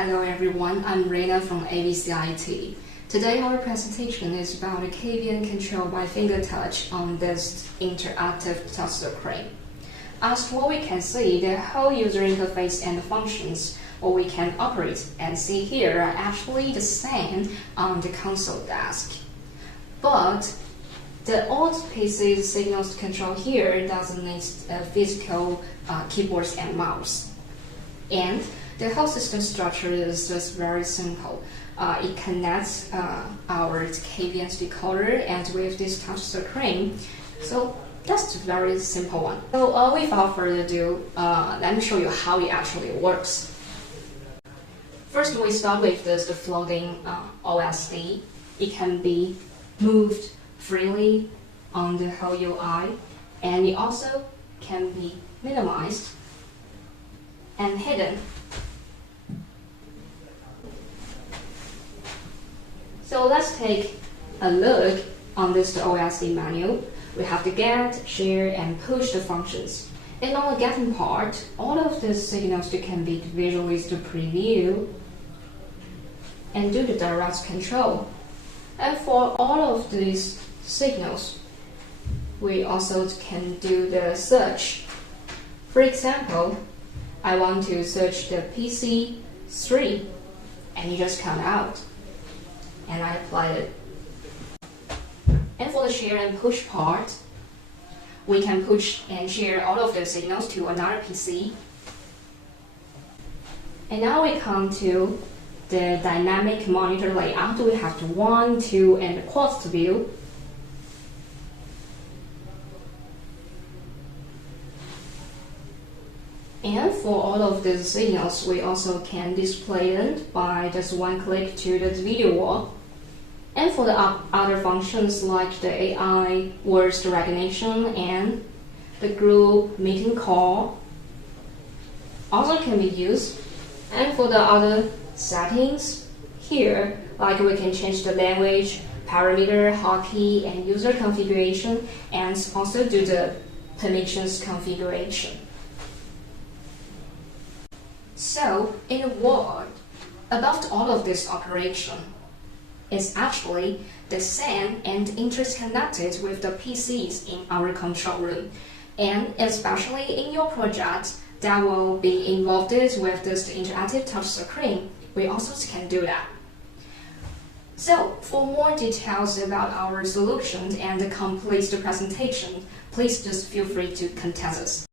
Hello everyone, I'm Reina from AVCiT. Today our presentation is about a KVM control by finger touch on this interactive touch screen. As what we can see, the whole user interface and the functions what we can operate and see here are actually the same on the console desk. But the old PC signals control here doesn't need physical keyboards and mouse. And the whole system structure is just very simple. It connects our KVM decoder and with this touch screen. So that's a very simple one. So without further ado, let me show you how it actually works. First, we start with the floating OSD. It can be moved freely on the whole UI, and it also can be minimized and hidden. So let's take a look on this OSD menu. We have the get, share, and push the functions. And on the getting part, all of the signals can be visually to preview and do the direct control. And for all of these signals, we also can do the search. For example, I want to search the PC3, and you just come out, and I apply it. And for the share and push part, we can push and share all of the signals to another PC. And now we come to the dynamic monitor layout. We have the 1, 2, and the quad view. And for all of the signals, we also can display them by just one click to the video wall. And for the other functions like the AI words recognition and the group meeting call also can be used. And for the other settings here, like we can change the language, parameter, hotkey, and user configuration, and also do the permissions configuration. So, in a word, about all of this operation is actually the same and interconnected with the PCs in our control room, and especially in your project that will be involved with this interactive touch screen, we also can do that. So, for more details about our solution and the complete presentation, please just feel free to contact us.